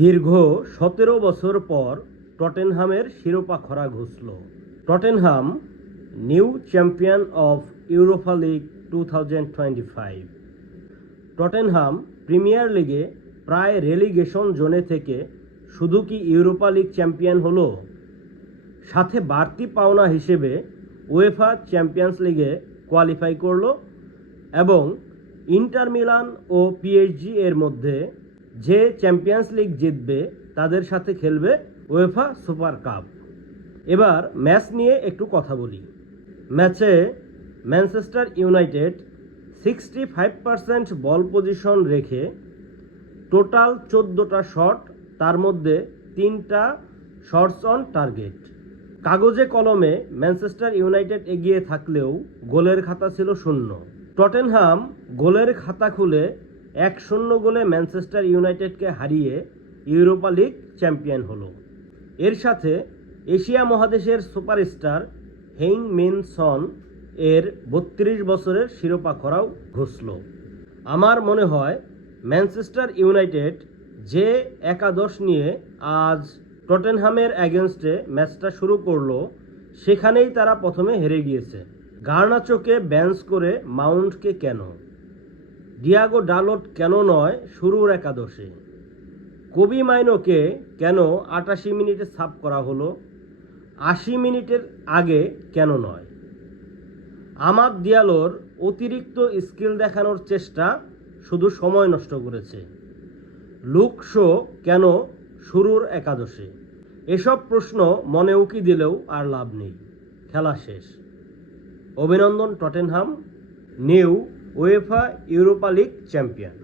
দীর্ঘ সতেরো বছর পর টটেনহামের শিরোপা খরা ঘুষল। Tottenham new champion of Europa league to Tottenham premier লিগে প্রায় রেলিগেশন জোনে থেকে শুধু কি ইউরোপা লিগ চ্যাম্পিয়ন হলো? সাথে বাড়তি পাওনা হিসেবে উয়েফা চ্যাম্পিয়ন্স লিগে কোয়ালিফাই করল এবং ইন্টার মিলান ও পিএইচজি এর মধ্যে যে চ্যাম্পিয়ন্স লিগ জিতবে, তাদের সাথে খেলবে ওয়েফা সুপার কাপ এবার ম্যাচ নিয়ে একটু কথা বলি। ম্যাচে Manchester United sixty five percent ball possession রেখে টোটাল চোদ্দোটা শট তার মধ্যে তিনটা শটস অন টার্গেট কাগজে কলমে ম্যানচেস্টার ইউনাইটেড এগিয়ে থাকলেও গোলের খাতা ছিল শূন্য। টটেনহাম গোলের খাতা খুলে এক শূন্য গোলে ম্যানচেস্টার ইউনাইটেডকে হারিয়ে ইউরোপা লিগ চ্যাম্পিয়ন হলো। এর সাথে এশিয়া মহাদেশের সুপারস্টার হেইং মিন সন এর বত্রিশ বছরের শিরোপা খরাও ঘুষল। আমার মনে হয় ম্যানচেস্টার ইউনাইটেড যে একাদশ নিয়ে আজ টটেনহামের অ্যাগেনস্টে ম্যাচটা শুরু করল, সেখানেই তারা প্রথমে হেরে গিয়েছে। গার্নাচোকে ব্যান্স করে মাউন্টকে কেন? ডিয়াগো ডালট কেন নয়? শুরুর একাদশে। কবি মাইনোকে কেন আটাশি মিনিটে সাব করা হলো? আশি মিনিটের আগে কেন নয়? আমার দিয়ালোর অতিরিক্ত স্কিল দেখানোর চেষ্টা শুধু সময় নষ্ট করেছে। লুক শো কেন শুরুর একাদশে? এসব প্রশ্ন মনে উকি দিলেও আর লাভ নেই। খেলা শেষ। অভিনন্দন Tottenham, new UEFA Europa league champion